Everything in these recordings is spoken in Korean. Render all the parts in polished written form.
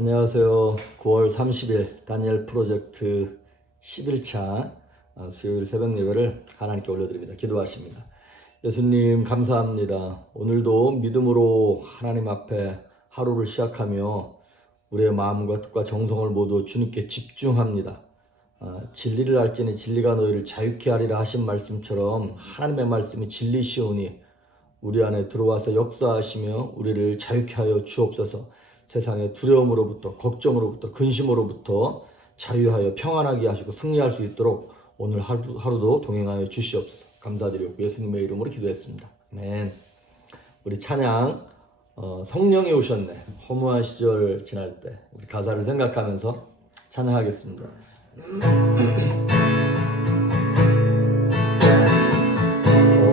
안녕하세요. 9월 30일 다니엘 프로젝트 11차 수요일 새벽 예배를 하나님께 올려드립니다. 기도하십니다. 예수님 감사합니다. 오늘도 믿음으로 하나님 앞에 하루를 시작하며 우리의 마음과 뜻과 정성을 모두 주님께 집중합니다. 진리를 알지니 진리가 너희를 자유케 하리라 하신 말씀처럼 하나님의 말씀이 진리시오니 우리 안에 들어와서 역사하시며 우리를 자유케 하여 주옵소서. 세상의 두려움으로부터 걱정으로부터 근심으로부터 자유하여 평안하게 하시고 승리할 수 있도록 오늘 하루도 동행하여 주시옵소서. 감사드리고 예수님의 이름으로 기도했습니다. 아멘. 우리 찬양 성령이 오셨네. 허무한 시절 지날 때 우리 가사를 생각하면서 찬양하겠습니다.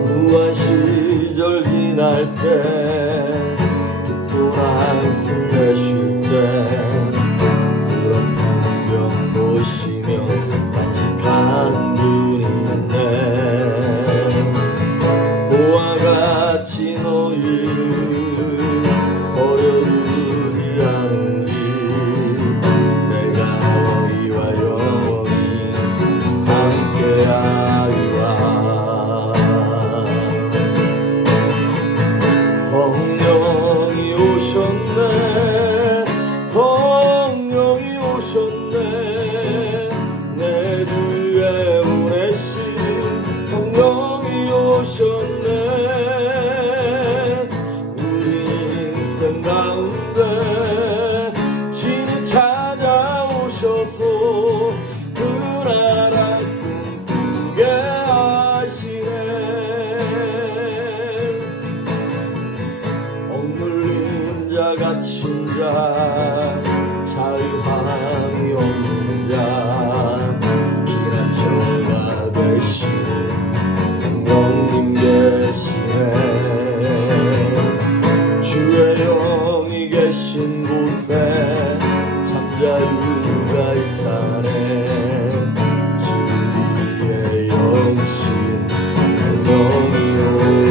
허무한 시절 지날 때 한숨 내쉴 때 그런 풍경 보시며 간직하는 분이 있네. 고와 같이 너희를 버려두지 않으리. 내가 너희와 영원히 함께하리라. 성령이 오셨네. 내 주에 보내신 성령이 오셨네. 우리 인생 가운데 진이 찾아오셔서 그 나라 꿈꾸게 하시네. 억눌린 자 갇힌 자 자유함이 없는 자 피난처가 되시는 성령님 계시네. 주의 영이 계신 곳에 참 자유가 있다네. 진리의 영이신 성령이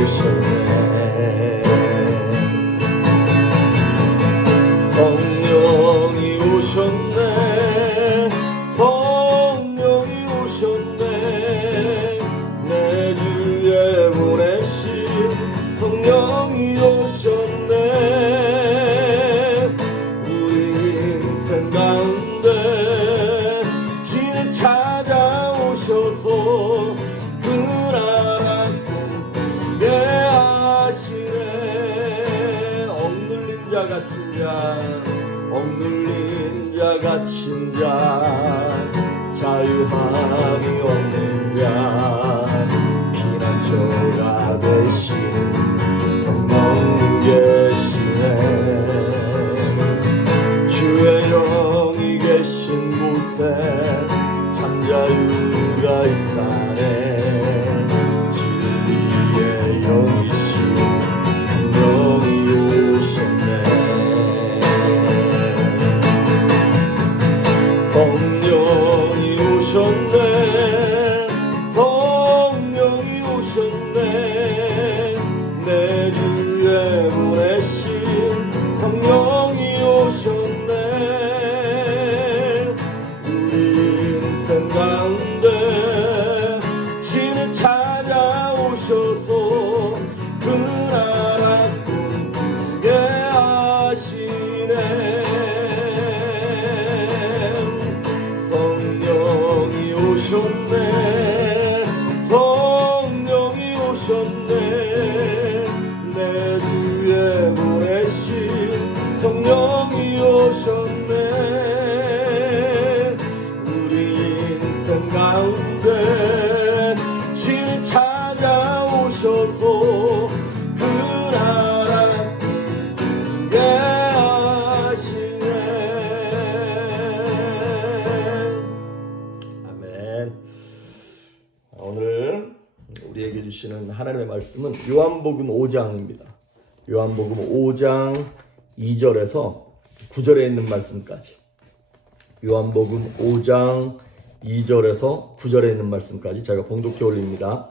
오셨네. 성령이 오셨네. 성령이 오셨네. 내 주에 보내신 성령이 오셨네. 우리 인생 가운데 진을 찾아오셔서 그 나라 꿈꾸게 하시네. 억눌린 자 갇힌 자 억눌린 자 갇힌 자 자유함이 없는 자 피난처가 되시는 성령님 계시네. 주의 영이 계신 곳에 참 자유가 있다네. 진리의 영이신 성령이 오셨네. 성령이 오셨네. 성령이 오셨네. 내 주에 보내신 성령이 오셨네. 우리 인생 가운데 진을 찾아오셔서 그 나라 꿈꾸게 하시네. 성령이 오셨네. 성령이 오셨네. 내 주에 보내신 성령이 오셨네. 우리 인생 가운데 진을 찾아오셔서 그 나라 꿈꾸게 하시네. 아멘. 오늘 우리에게 주시는 하나님의 말씀은 요한복음 5장입니다. 요한복음 5장 2절에서 9절에 있는 말씀까지. 요한복음 5장 2절에서 9절에 있는 말씀까지 제가 봉독해 올립니다.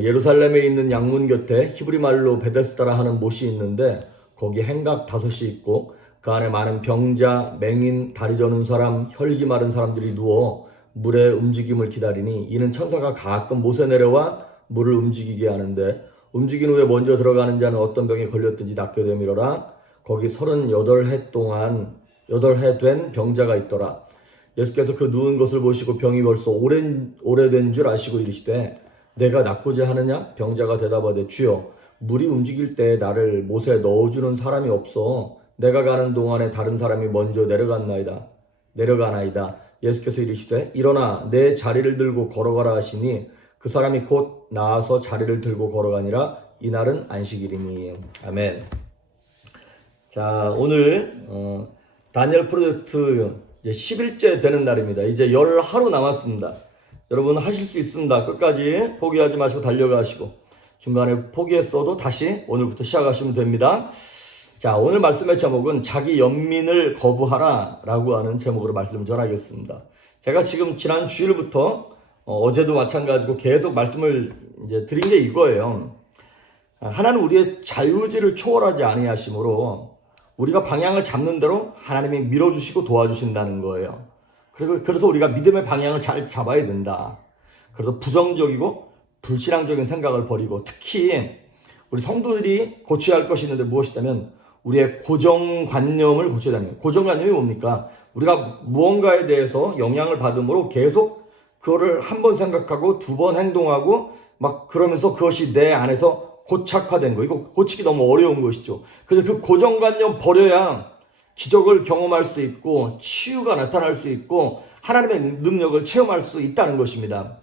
예루살렘에 있는 양문 곁에 히브리 말로 베데스다라 하는 못이 있는데 거기 행각 5이 있고 그 안에 많은 병자, 맹인, 다리 저는 사람, 혈기 마른 사람들이 누워 물의 움직임을 기다리니 이는 천사가 가끔 못에 내려와 물을 움직이게 하는데 움직인 후에 먼저 들어가는 자는 어떤 병에 걸렸든지 낫게 되밀어라. 거기 38해 동안 8해 된 병자가 있더라. 예수께서 그 누운 것을 보시고 병이 벌써 오래된 줄 아시고 이르시되 내가 낫고자 하느냐? 병자가 대답하되 주여 물이 움직일 때 나를 못에 넣어주는 사람이 없어 내가 가는 동안에 다른 사람이 먼저 내려가나이다. 예수께서 이르시되 일어나 내 자리를 들고 걸어가라 하시니 그 사람이 곧 나아서 자리를 들고 걸어가니라. 이날은 안식일이니. 아멘. 자, 오늘 다니엘 프로젝트 이제 10일째 되는 날입니다. 이제 10하루 남았습니다. 여러분 하실 수 있습니다. 끝까지 포기하지 마시고 달려가시고 중간에 포기했어도 다시 오늘부터 시작하시면 됩니다. 자, 오늘 말씀의 제목은 자기 연민을 거부하라 라고 하는 제목으로 말씀을 전하겠습니다. 제가 지금 지난 주일부터 어제도 마찬가지고 계속 말씀을 이제 드린 게 이거예요. 하나는 우리의 자유의지를 초월하지 아니하심으로 우리가 방향을 잡는 대로 하나님이 밀어주시고 도와주신다는 거예요. 그래서 우리가 믿음의 방향을 잘 잡아야 된다. 그래서 부정적이고 불신앙적인 생각을 버리고 특히 우리 성도들이 고쳐야 할 것이 있는데 무엇이냐면 우리의 고정관념을 고쳐야 되는 거예요. 고정관념이 뭡니까? 우리가 무언가에 대해서 영향을 받음으로 계속 그거를 한 번 생각하고 두 번 행동하고 막 그러면서 그것이 내 안에서 고착화된 거. 이거 고치기 너무 어려운 것이죠. 그래서 그 고정관념 버려야 기적을 경험할 수 있고 치유가 나타날 수 있고 하나님의 능력을 체험할 수 있다는 것입니다.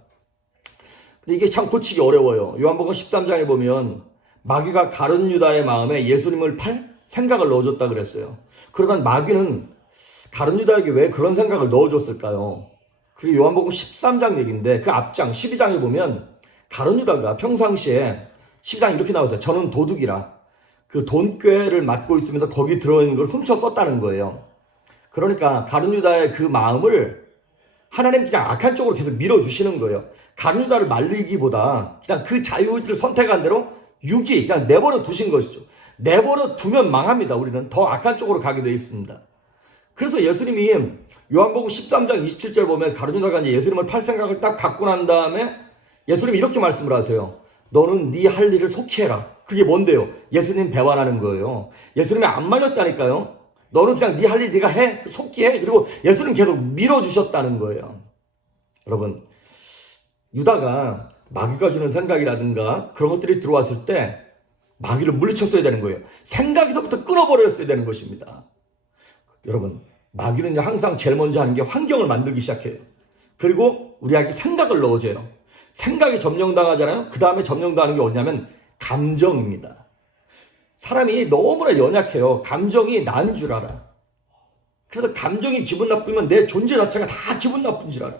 근데 이게 참 고치기 어려워요. 요한복음 13장에 보면 마귀가 가룟 유다의 마음에 예수님을 팔 생각을 넣어줬다 그랬어요. 그러면 마귀는 가룟 유다에게 왜 그런 생각을 넣어줬을까요? 그게 요한복음 13장 얘기인데 그 앞장 12장에 보면 가룟 유다가 평상시에 12장 이렇게 나오세요. 저는 도둑이라 그 돈꾀를 맡고 있으면서 거기 들어있는 걸 훔쳐 썼다는 거예요. 그러니까 가룟 유다의 그 마음을 하나님 그냥 악한 쪽으로 계속 밀어주시는 거예요. 가룟 유다를 말리기보다 그냥 그 자유의지를 선택한 대로 그냥 내버려 두신 것이죠. 내버려 두면 망합니다. 우리는 더 악한 쪽으로 가게 되어 있습니다. 그래서 예수님이 요한복음 13장 27절 보면 가룟 유다가 이제 예수님을 팔 생각을 딱 갖고 난 다음에 예수님이 이렇게 말씀을 하세요. 너는 네 할 일을 속히 해라. 그게 뭔데요? 예수님 배반하는 거예요. 예수님이 안 말렸다니까요. 너는 그냥 네 할 일 네가 해. 속히 해. 그리고 예수님 계속 밀어주셨다는 거예요. 여러분, 유다가 마귀가 주는 생각이라든가 그런 것들이 들어왔을 때 마귀를 물리쳤어야 되는 거예요. 생각에서부터 끊어버렸어야 되는 것입니다. 여러분, 마귀는 항상 제일 먼저 하는 게 환경을 만들기 시작해요. 그리고 우리에게 생각을 넣어줘요. 생각이 점령당하잖아요. 그 다음에 점령당하는 게 어디냐면 감정입니다. 사람이 너무나 연약해요. 감정이 난 줄 알아. 그래서 감정이 기분 나쁘면 내 존재 자체가 다 기분 나쁜 줄 알아.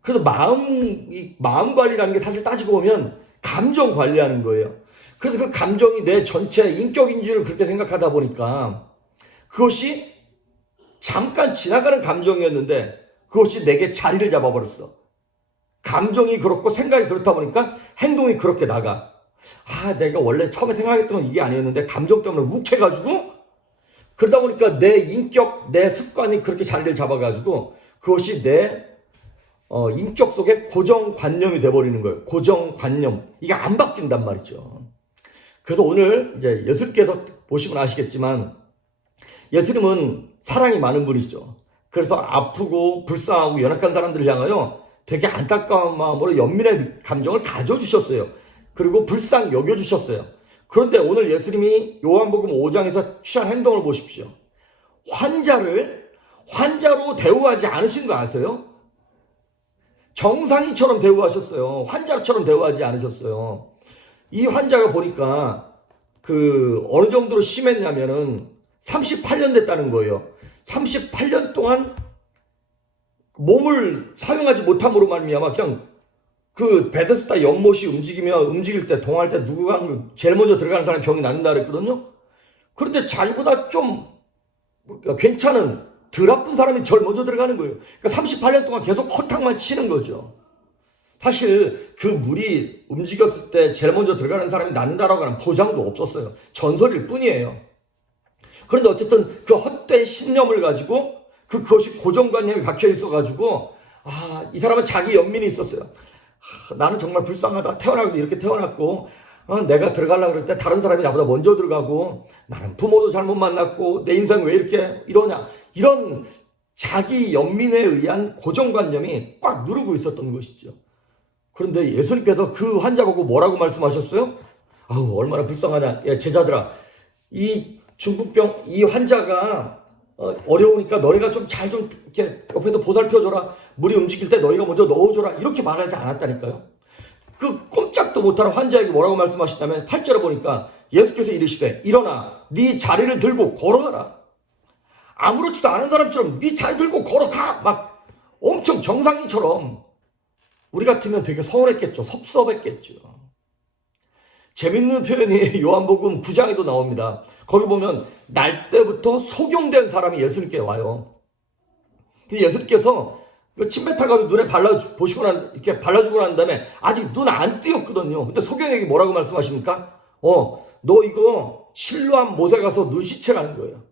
그래서 마음 관리라는 게 사실 따지고 보면 감정 관리하는 거예요. 그래서 그 감정이 내 전체 인격인 줄 그렇게 생각하다 보니까 그것이 잠깐 지나가는 감정이었는데 그것이 내게 자리를 잡아버렸어. 감정이 그렇고 생각이 그렇다 보니까 행동이 그렇게 나가. 내가 원래 처음에 생각했던 건 이게 아니었는데 감정 때문에 욱해가지고 그러다 보니까 내 인격, 내 습관이 그렇게 자리를 잡아가지고 그것이 내 인격 속에 고정관념이 돼버리는 거예요. 고정관념. 이게 안 바뀐단 말이죠. 그래서 오늘 이제 예수님께서 보시면 아시겠지만 예수님은 사랑이 많은 분이시죠. 그래서 아프고 불쌍하고 연약한 사람들을 향하여 되게 안타까운 마음으로 연민의 감정을 가져주셨어요. 그리고 불쌍히 여겨주셨어요. 그런데 오늘 예수님이 요한복음 5장에서 취한 행동을 보십시오. 환자로 대우하지 않으신 거 아세요? 정상인처럼 대우하셨어요. 환자처럼 대우하지 않으셨어요. 이 환자가 보니까 어느 정도로 심했냐면은 38년 됐다는 거예요. 38년 동안 몸을 사용하지 못함으로 말미암아 그냥 그 베데스다 연못이 움직일 때 동할 때 누구가 제일 먼저 들어가는 사람이 병이 낫는다 그랬거든요. 그런데 자기보다 좀 괜찮은 덜 아픈 사람이 제일 먼저 들어가는 거예요. 그러니까 38년 동안 계속 허탕만 치는 거죠. 사실 그 물이 움직였을 때 제일 먼저 들어가는 사람이 낫는다라고 하는 보장도 없었어요. 전설일 뿐이에요. 그런데 어쨌든 그 헛된 신념을 가지고 그것이 고정관념이 박혀 있어가지고 이 사람은 자기 연민이 있었어요. 나는 정말 불쌍하다. 태어나도 이렇게 태어났고 내가 들어가려고 그럴 때 다른 사람이 나보다 먼저 들어가고 나는 부모도 잘못 만났고 내 인생 왜 이렇게 이러냐. 이런 자기 연민에 의한 고정관념이 꽉 누르고 있었던 것이죠. 그런데 예수님께서 그 환자 보고 뭐라고 말씀하셨어요? 얼마나 불쌍하냐. 제자들아, 이 중풍병 이 환자가 어려우니까 너희가 좀 잘 좀 이렇게 옆에서 보살펴줘라. 물이 움직일 때 너희가 먼저 넣어줘라. 이렇게 말하지 않았다니까요. 그 꼼짝도 못하는 환자에게 뭐라고 말씀하시냐면 8절에 보니까 예수께서 이르시되 일어나 네 자리를 들고 걸어가라. 아무렇지도 않은 사람처럼 네 자리 들고 걸어가. 막 엄청 정상인처럼. 우리 같으면 되게 서운했겠죠. 섭섭했겠죠. 재밌는 표현이 요한복음 9장에도 나옵니다. 거기 보면 날 때부터 속용된 사람이 예수님께 와요. 예수님께서 침 뱉어가지고 눈에 이렇게 발라주고 난 다음에 아직 눈 안 띄었거든요. 근데 속용에게 뭐라고 말씀하십니까? 너 이거 실로암 못에 가서 눈 씻으라는 거예요.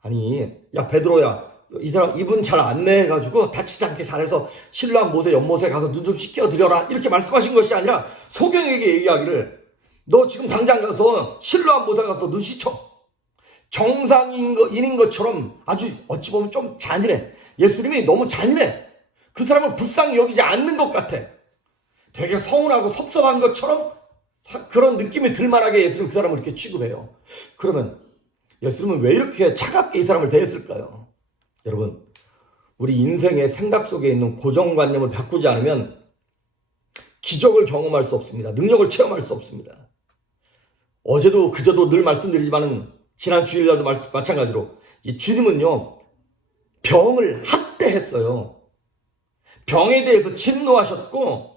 아니, 야 베드로야, 이 사람 이분 잘 안내해가지고 다치지 않게 잘해서 실로암 못에 연못에 가서 눈 좀 씻겨드려라. 이렇게 말씀하신 것이 아니라 속용에게 얘기하기를 너 지금 당장 가서 실로암 못에 가서 눈 씻어. 정상인인 것처럼 아주 어찌 보면 좀 잔인해. 예수님이 너무 잔인해. 그 사람을 불쌍히 여기지 않는 것 같아. 되게 서운하고 섭섭한 것처럼 그런 느낌이 들만하게 예수님 그 사람을 이렇게 취급해요. 그러면 예수님은 왜 이렇게 차갑게 이 사람을 대했을까요? 여러분, 우리 인생의 생각 속에 있는 고정관념을 바꾸지 않으면 기적을 경험할 수 없습니다. 능력을 체험할 수 없습니다. 어제도 그제도 늘 말씀드리지만은 지난 주일날도 마찬가지로 이 주님은요 병을 학대했어요. 병에 대해서 진노하셨고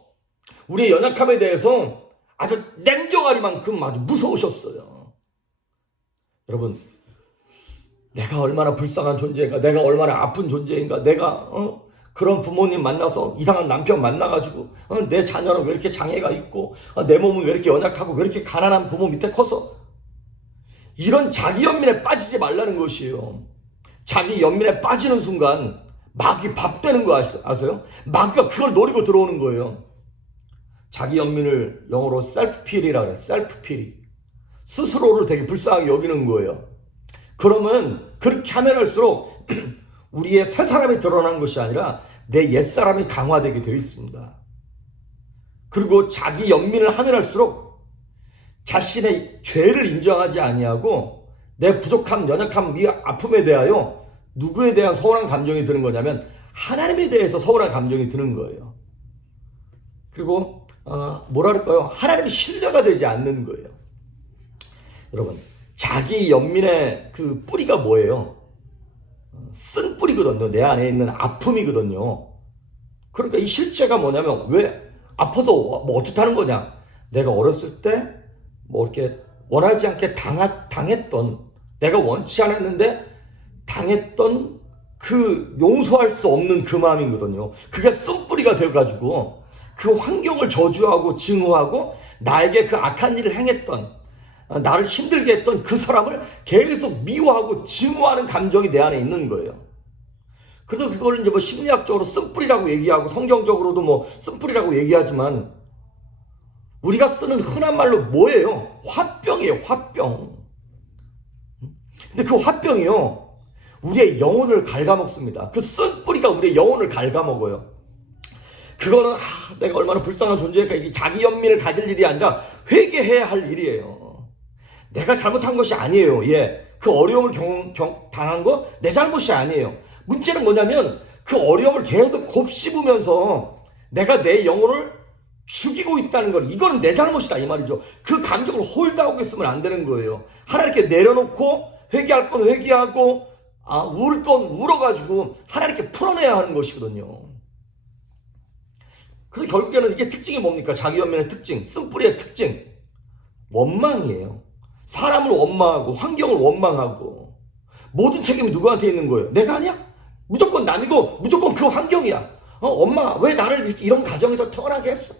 우리의 연약함에 대해서 아주 냉정하리만큼 아주 무서우셨어요. 여러분, 내가 얼마나 불쌍한 존재인가, 내가 얼마나 아픈 존재인가, 내가 그런 부모님 만나서 이상한 남편 만나가지고 내 자녀는 왜 이렇게 장애가 있고 내 몸은 왜 이렇게 연약하고 왜 이렇게 가난한 부모 밑에 커서 이런 자기 연민에 빠지지 말라는 것이에요. 자기 연민에 빠지는 순간 마귀 밥 되는 거 아세요? 마귀가 그걸 노리고 들어오는 거예요. 자기 연민을 영어로 self-pity라고 해요. self-pity. 스스로를 되게 불쌍하게 여기는 거예요. 그러면 그렇게 하면 할수록 우리의 새 사람이 드러나는 것이 아니라 내 옛사람이 강화되게 되어 있습니다. 그리고 자기 연민을 하면 할수록 자신의 죄를 인정하지 아니하고 내 부족함, 연약함, 이 아픔에 대하여 누구에 대한 서운한 감정이 드는 거냐면 하나님에 대해서 서운한 감정이 드는 거예요. 그리고 뭐랄까요? 하나님이 신뢰가 되지 않는 거예요. 여러분, 자기 연민의 그 뿌리가 뭐예요? 쓴 뿌리거든요. 내 안에 있는 아픔이거든요. 그러니까 이 실체가 뭐냐면 왜 아파서 뭐 어떻다는 거냐? 내가 어렸을 때 뭐 이렇게 원하지 않게 당했던, 내가 원치 않았는데 당했던 그 용서할 수 없는 그 마음이거든요. 그게 쓴뿌리가 되어가지고 그 환경을 저주하고 증오하고 나에게 그 악한 일을 행했던, 나를 힘들게 했던 그 사람을 계속 미워하고 증오하는 감정이 내 안에 있는 거예요. 그래서 그걸 이제 뭐 심리학적으로 쓴뿌리라고 얘기하고 성경적으로도 뭐 쓴뿌리라고 얘기하지만 우리가 쓰는 흔한 말로 뭐예요? 화병이에요, 화병. 근데 그 화병이요, 우리의 영혼을 갉아먹습니다. 그 쓴뿌리가 우리의 영혼을 갉아먹어요. 그거는 내가 얼마나 불쌍한 존재일까, 이게 자기 연민을 가질 일이 아니라 회개해야 할 일이에요. 내가 잘못한 것이 아니에요. 그 어려움을 당한 거 내 잘못이 아니에요. 문제는 뭐냐면 그 어려움을 계속 곱씹으면서 내가 내 영혼을 죽이고 있다는 걸, 이거는 내 잘못이다 이 말이죠. 그 감정을 홀드하고 있으면 안 되는 거예요. 하나님께 내려놓고 회개할 건 회개하고 울 건 울어가지고 하나님께 풀어내야 하는 것이거든요. 그래서 결국에는 이게 특징이 뭡니까? 자기 연민의 특징, 쓴뿌리의 특징, 원망이에요. 사람을 원망하고 환경을 원망하고 모든 책임이 누구한테 있는 거예요? 내가 아니야? 무조건 남이고 무조건 그 환경이야. 엄마 왜 나를 이런 가정에서 태어나게 했어?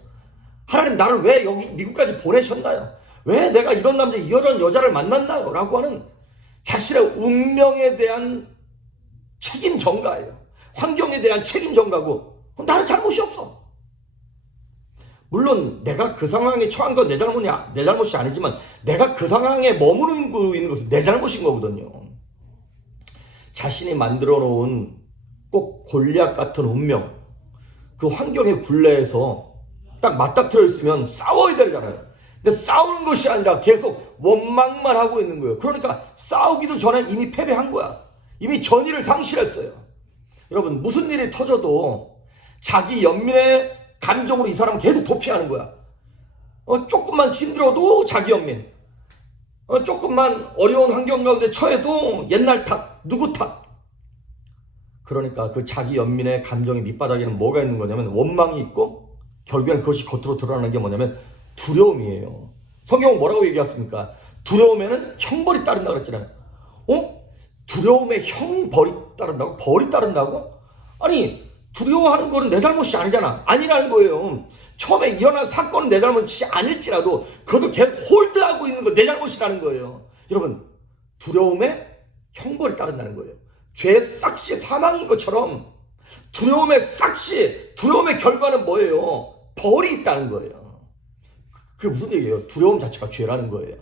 하나님 나를 왜 여기 미국까지 보내셨나요? 왜 내가 이런 남자 이런 여자를 만났나요? 라고 하는 자신의 운명에 대한 책임 전가예요. 환경에 대한 책임 전가고 나는 잘못이 없어. 물론 내가 그 상황에 처한 건 내 잘못이 아니지만 내가 그 상황에 머무르고 있는 것은 내 잘못인 거거든요. 자신이 만들어 놓은 꼭 골리앗 같은 운명, 그 환경의 굴레에서 딱 맞닥뜨려 있으면 싸워야 되잖아요. 근데 싸우는 것이 아니라 계속 원망만 하고 있는 거예요. 그러니까 싸우기도 전에 이미 패배한 거야. 이미 전의를 상실했어요. 여러분, 무슨 일이 터져도 자기 연민의 감정으로 이 사람은 계속 도피하는 거야. 조금만 힘들어도 자기 연민. 조금만 어려운 환경 가운데 처해도 옛날 탓, 누구 탓. 그러니까 그 자기 연민의 감정의 밑바닥에는 뭐가 있는 거냐면 원망이 있고 결국엔 그것이 겉으로 드러나는 게 뭐냐면 두려움이에요. 성경은 뭐라고 얘기했습니까? 두려움에는 형벌이 따른다 그랬잖아요. 두려움에 형벌이 따른다고? 벌이 따른다고? 아니, 두려워하는 거는 내 잘못이 아니잖아. 아니라는 거예요. 처음에 일어난 사건은 내 잘못이 아닐지라도 그것도 계속 홀드하고 있는 거 내 잘못이라는 거예요. 여러분, 두려움에 형벌이 따른다는 거예요. 죄의 싹시 사망인 것처럼 두려움의 싹시, 두려움의 결과는 뭐예요? 벌이 있다는 거예요. 그게 무슨 얘기예요? 두려움 자체가 죄라는 거예요.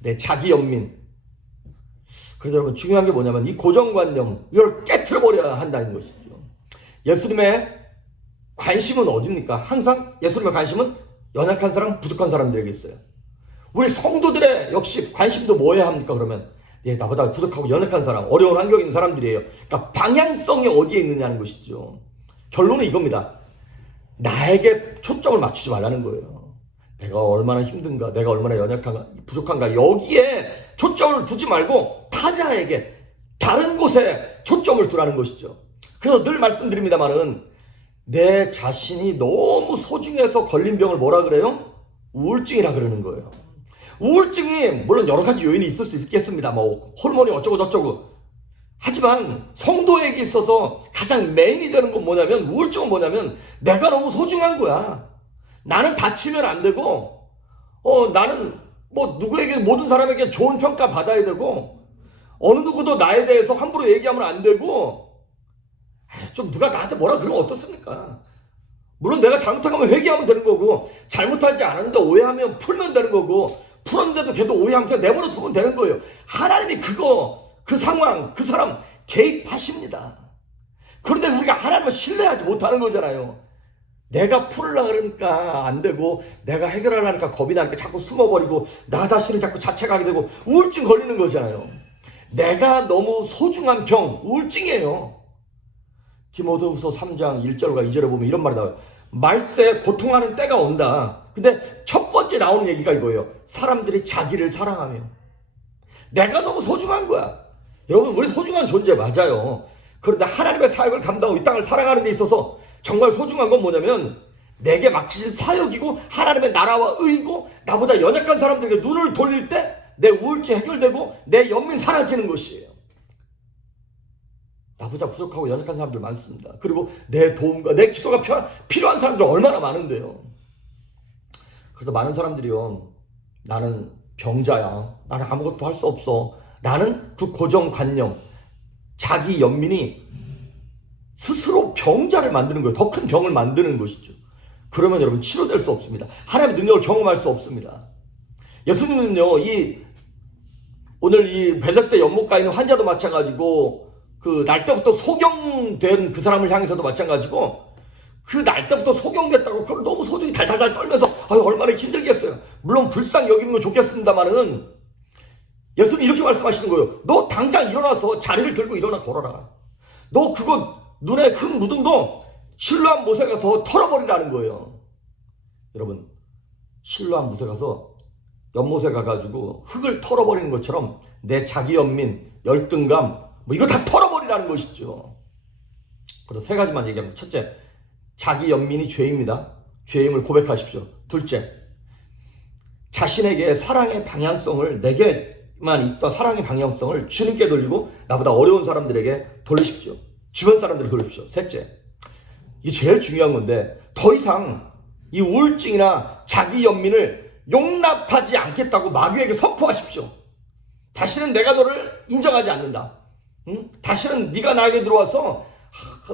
내 자기 연민. 그래서 여러분, 중요한 게 뭐냐면 이 고정관념, 이걸 깨트려버려야 한다는 것이죠. 예수님의 관심은 어디입니까? 항상 예수님의 관심은 연약한 사람, 부족한 사람들에게 있어요. 우리 성도들의 역시 관심도 뭐해야 합니까? 그러면 나보다 부족하고 연약한 사람, 어려운 환경에 있는 사람들이에요. 그러니까 방향성이 어디에 있느냐는 것이죠. 결론은 이겁니다. 나에게 초점을 맞추지 말라는 거예요. 내가 얼마나 힘든가, 내가 얼마나 연약한가, 부족한가, 여기에 초점을 두지 말고 타자에게, 다른 곳에 초점을 두라는 것이죠. 그래서 늘 말씀드립니다만은 내 자신이 너무 소중해서 걸린 병을 뭐라 그래요? 우울증이라 그러는 거예요. 우울증이 물론 여러 가지 요인이 있을 수 있겠습니다. 뭐 호르몬이 어쩌고 저쩌고. 하지만 성도에게 있어서 가장 메인이 되는 건 뭐냐면, 우울증은 뭐냐면 내가 너무 소중한 거야. 나는 다치면 안 되고 나는 뭐 누구에게, 모든 사람에게 좋은 평가 받아야 되고, 어느 누구도 나에 대해서 함부로 얘기하면 안 되고, 좀 누가 나한테 뭐라 그러면 어떻습니까? 물론 내가 잘못한 거면 회개하면 되는 거고, 잘못하지 않았는데 오해하면 풀면 되는 거고, 풀었는데도 계속 오해하면 그냥 내버려 두면 되는 거예요. 하나님이 그 상황, 그 사람 개입하십니다. 그런데 우리가 하나님을 신뢰하지 못하는 거잖아요. 내가 풀으려고 그러니까 안 되고, 내가 해결하려니까 겁이 나니까 자꾸 숨어버리고, 나 자신을 자꾸 자책하게 되고, 우울증 걸리는 거잖아요. 내가 너무 소중한 병, 우울증이에요. 디모데후서 3장 1절과 2절에 보면 이런 말이 나와요. 말세에 고통하는 때가 온다. 근데 첫 번째 나오는 얘기가 이거예요. 사람들이 자기를 사랑하며. 내가 너무 소중한 거야. 여러분, 우리 소중한 존재 맞아요. 그런데 하나님의 사역을 감당하고 이 땅을 살아가는 데 있어서 정말 소중한 건 뭐냐면 내게 맡기신 사역이고 하나님의 나라와 의고, 나보다 연약한 사람들에게 눈을 돌릴 때 내 우울증 해결되고 내 연민 사라지는 것이에요. 나보다 부족하고 연약한 사람들 많습니다. 그리고 내 도움과 내 기도가 필요한 사람들 얼마나 많은데요. 그래서 많은 사람들이요, 나는 병자야, 나는 아무것도 할 수 없어, 나는 그 고정관념, 자기 연민이 스스로 병자를 만드는 거예요. 더 큰 병을 만드는 것이죠. 그러면 여러분, 치료될 수 없습니다. 하나님의 능력을 경험할 수 없습니다. 예수님은요, 오늘 이 베데스다 연못가에 있는 환자도 마찬가지고, 그 날 때부터 소경된 그 사람을 향해서도 마찬가지고, 그 날 때부터 소경됐다고 그걸 너무 소중히 달달달 떨면서 얼마나 힘들겠어요. 물론 불쌍히 여기는 건 좋겠습니다만은 예수님 이렇게 말씀하시는 거예요. 너 당장 일어나서 자리를 들고 일어나 걸어라. 너 그거 눈에 흙 묻은 거 실로암 못에 가서 털어버리라는 거예요. 여러분, 실로암 못에 가서 연못에 가가지고 흙을 털어버리는 것처럼 내 자기 연민, 열등감, 이거 다 털어버리라는 것이죠. 그래서 세 가지만 얘기합니다. 첫째, 자기 연민이 죄입니다. 죄임을 고백하십시오. 둘째, 자신에게 사랑의 방향성을, 내게만 있던 사랑의 방향성을 주님께 돌리고 나보다 어려운 사람들에게 돌리십시오. 주변 사람들을 돌리십시오. 셋째, 이게 제일 중요한 건데, 더 이상 이 우울증이나 자기 연민을 용납하지 않겠다고 마귀에게 선포하십시오. 다시는 내가 너를 인정하지 않는다. 응? 다시는 네가 나에게 들어와서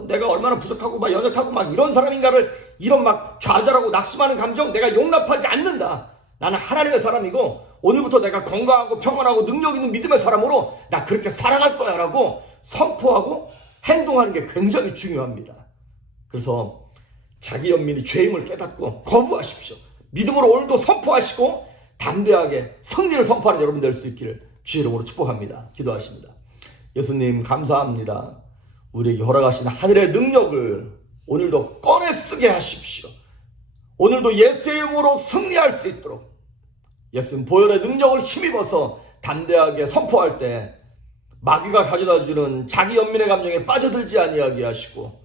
내가 얼마나 부족하고 막 연약하고 막 이런 사람인가를 이런 막 좌절하고 낙심하는 감정 내가 용납하지 않는다. 나는 하나님의 사람이고 오늘부터 내가 건강하고 평안하고 능력 있는 믿음의 사람으로 나 그렇게 살아갈 거야 라고 선포하고 행동하는 게 굉장히 중요합니다. 그래서 자기 연민이 죄임을 깨닫고 거부하십시오. 믿음으로 오늘도 선포하시고 담대하게 승리를 선포하는 여러분 될 수 있기를 주의 이름으로 축복합니다. 기도하십니다. 예수님 감사합니다. 우리에게 허락하신 하늘의 능력을 오늘도 꺼내 쓰게 하십시오. 오늘도 예수의 이름으로 승리할 수 있도록 예수님 보혈의 능력을 힘입어서 담대하게 선포할 때 마귀가 가져다주는 자기 연민의 감정에 빠져들지 아니하게 하시고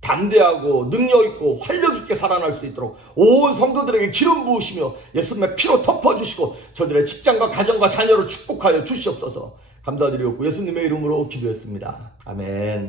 담대하고 능력있고 활력있게 살아날 수 있도록 온 성도들에게 기름 부으시며 예수님의 피로 덮어주시고 저들의 직장과 가정과 자녀를 축복하여 주시옵소서. 감사드리고 예수님의 이름으로 기도했습니다. 아멘.